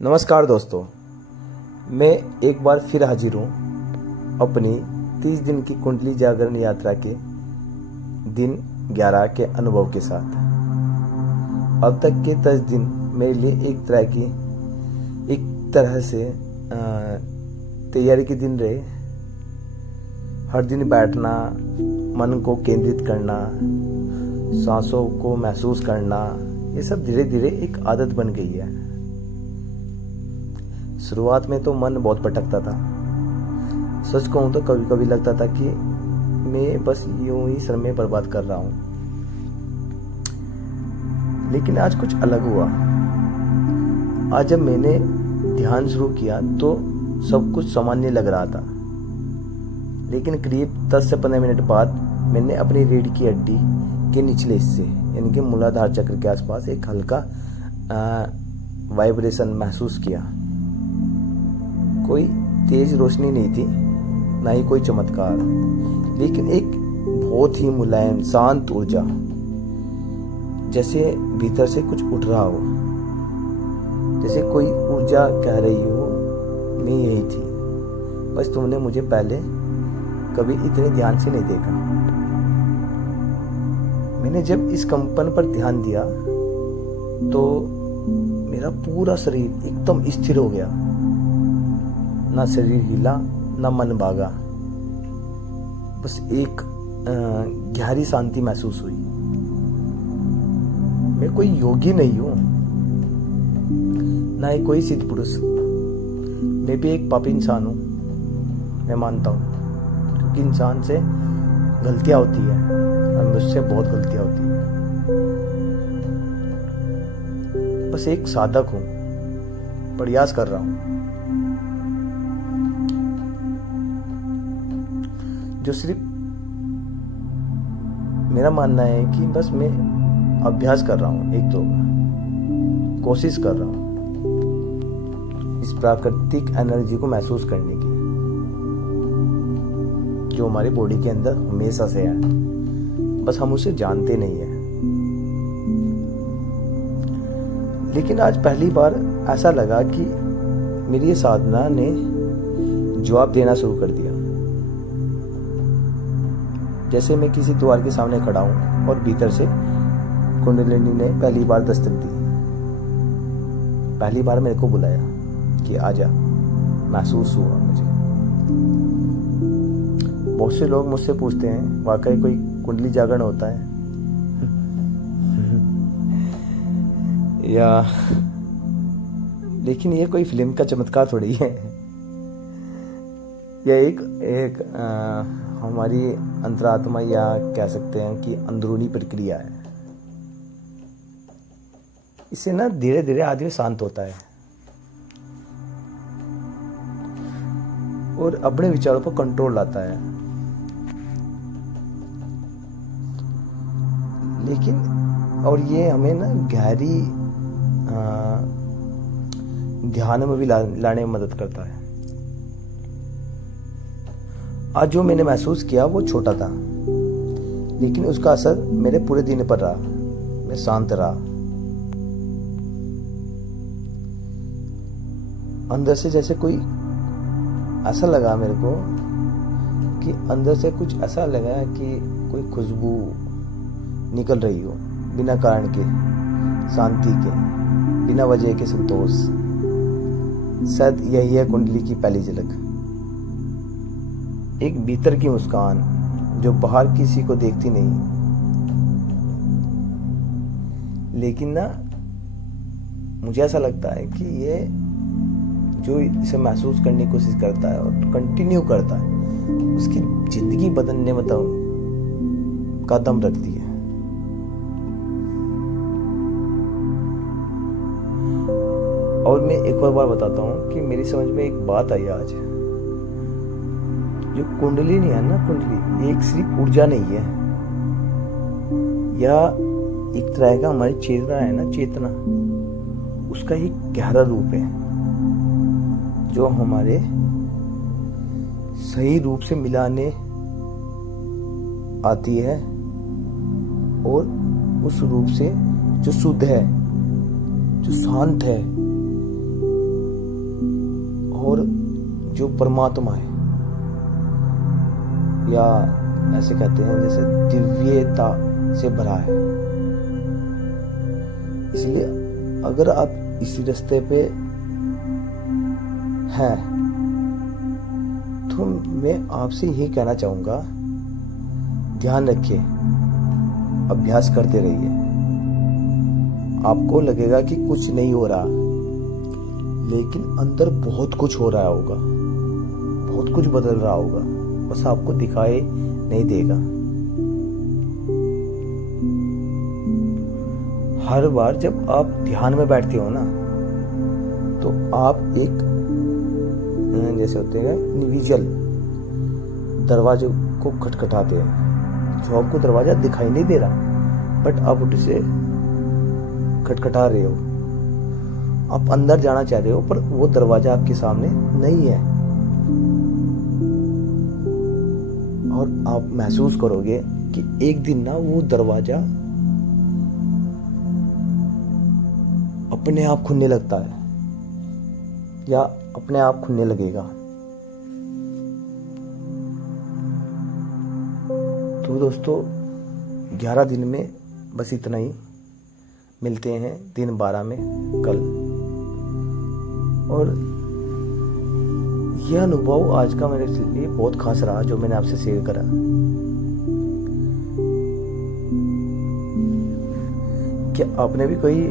नमस्कार दोस्तों, मैं एक बार फिर हाजिर हूँ अपनी 30 दिन की कुंडली जागरण यात्रा के दिन 11 के अनुभव के साथ। अब तक के 10 दिन मेरे लिए एक तरह से तैयारी के दिन रहे। हर दिन बैठना, मन को केंद्रित करना, सांसों को महसूस करना, ये सब धीरे धीरे एक आदत बन गई है। शुरुआत में तो मन बहुत भटकता था। सच कहूँ तो कभी कभी लगता था कि मैं बस यूं ही समय बर्बाद कर रहा हूँ। लेकिन आज कुछ अलग हुआ। आज जब मैंने ध्यान शुरू किया तो सब कुछ सामान्य लग रहा था। लेकिन करीब 10 से 15 मिनट बाद मैंने अपनी रीढ़ की हड्डी के निचले हिस्से यानी कि मूलाधार चक्र के आसपास एक हल्का वाइब्रेशन महसूस किया। कोई तेज रोशनी नहीं थी, ना ही कोई चमत्कार, लेकिन एक बहुत ही मुलायम शांत ऊर्जा, जैसे भीतर से कुछ उठ रहा हो, जैसे कोई ऊर्जा कह रही हो मैं यही थी, बस तुमने मुझे पहले कभी इतने ध्यान से नहीं देखा। मैंने जब इस कंपन पर ध्यान दिया तो मेरा पूरा शरीर एकदम स्थिर हो गया। ना शरीर हिला, ना मन भागा, बस एक गहरी शांति महसूस हुई। मैं कोई योगी नहीं हूं, ना ही कोई सिद्ध पुरुष। मैं भी एक पापी इंसान हूं, मैं मानता हूं, क्योंकि इंसान से गलतियां होती है और मुझसे बहुत गलतियां होती है। बस एक साधक हूं, प्रयास कर रहा हूं, जो सिर्फ मेरा मानना है कि बस मैं अभ्यास कर रहा हूँ, एक तो कोशिश कर रहा हूँ इस प्राकृतिक एनर्जी को महसूस करने की, जो हमारी बॉडी के अंदर हमेशा से है, बस हम उसे जानते नहीं है। लेकिन आज पहली बार ऐसा लगा कि मेरी ये साधना ने जवाब देना शुरू कर दिया। जैसे मैं किसी द्वार के सामने खड़ा हूं और भीतर से कुंडलिनी ने पहली बार दस्तक दी। पहली बार मेरे को बुलाया कि आजा, महसूस हुआ मुझे। बहुत से लोग मुझसे पूछते हैं वाकई कोई कुंडली जागरण होता है या, लेकिन ये कोई फिल्म का चमत्कार थोड़ी है। यह एक हमारी अंतरात्मा या कह सकते हैं कि अंदरूनी प्रक्रिया है। इससे ना धीरे धीरे आदमी शांत होता है और अपने विचारों पर कंट्रोल लाता है। लेकिन और ये हमें ना गहरी ध्यान में भी लाने में मदद करता है। आज जो मैंने महसूस किया वो छोटा था, लेकिन उसका असर मेरे पूरे दिन पर रहा। मैं शांत रहा, अंदर से जैसे कोई ऐसा लगा मेरे को कि अंदर से कुछ ऐसा लगा कि कोई खुशबू निकल रही हो, बिना कारण के, शांति के, बिना वजह के संतोष। शायद यही है कुंडली की पहली झलक। एक भीतर की मुस्कान जो बाहर किसी को देखती नहीं, लेकिन ना मुझे ऐसा लगता है कि ये जो इसे महसूस करने की कोशिश करता है और कंटिन्यू करता है, उसकी जिंदगी बदलने में तो कदम रखती है। और मैं एक और बार बताता हूँ कि मेरी समझ में एक बात आई आज। जो कुंडली नहीं है ना, कुंडली एक सिर्फ ऊर्जा नहीं है, या एक तरह का हमारी चेतना है ना, चेतना, उसका एक गहरा रूप है जो हमारे सही रूप से मिलाने आती है और उस रूप से जो शुद्ध है, जो शांत है, जो परमात्मा है, या ऐसे कहते हैं जैसे दिव्यता से भरा है। इसलिए अगर आप इसी रास्ते पे हैं तो मैं आपसे यही कहना चाहूँगा, ध्यान रखिए, अभ्यास करते रहिए। आपको लगेगा कि कुछ नहीं हो रहा, लेकिन अंदर बहुत कुछ हो रहा होगा, बहुत कुछ बदल रहा होगा, बस आपको दिखाई नहीं देगा। हर बार जब आप ध्यान में बैठते हो ना, तो आप एक जैसे होते हैं इंडिविजुअल दरवाजे को खटखटाते हैं, जो आपको दरवाजा दिखाई नहीं दे रहा, बट आप उसे खटखटा रहे हो, आप अंदर जाना चाह रहे हो, पर वो दरवाजा आपके सामने नहीं है। और आप महसूस करोगे कि एक दिन ना वो दरवाजा अपने आप खुलने लगता है, या अपने आप खुलने लगेगा। तो दोस्तों, 11 दिन में बस इतना ही। मिलते हैं दिन 12 में कल। और यह अनुभव आज का मेरे लिए बहुत खास रहा, जो मैंने आपसे शेयर करा। क्या आपने भी कोई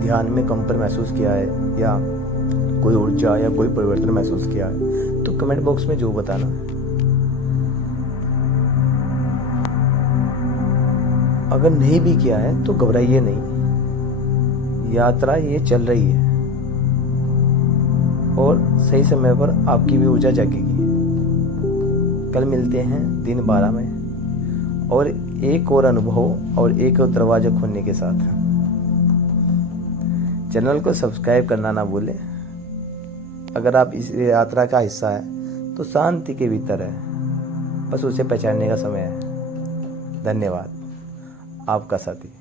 ध्यान में कंपन महसूस किया है, या कोई ऊर्जा या कोई परिवर्तन महसूस किया है, तो कमेंट बॉक्स में जो बताना। अगर नहीं भी किया है तो घबराइए नहीं, यात्रा ये चल रही है और सही समय पर आपकी भी ऊर्जा जागेगी। कल मिलते हैं दिन 12 में, और एक और अनुभव और एक और दरवाजा खोलने के साथ। चैनल को सब्सक्राइब करना ना भूलें। अगर आप इस यात्रा का हिस्सा है तो शांति के भीतर है, बस उसे पहचानने का समय है। धन्यवाद, आपका साथी।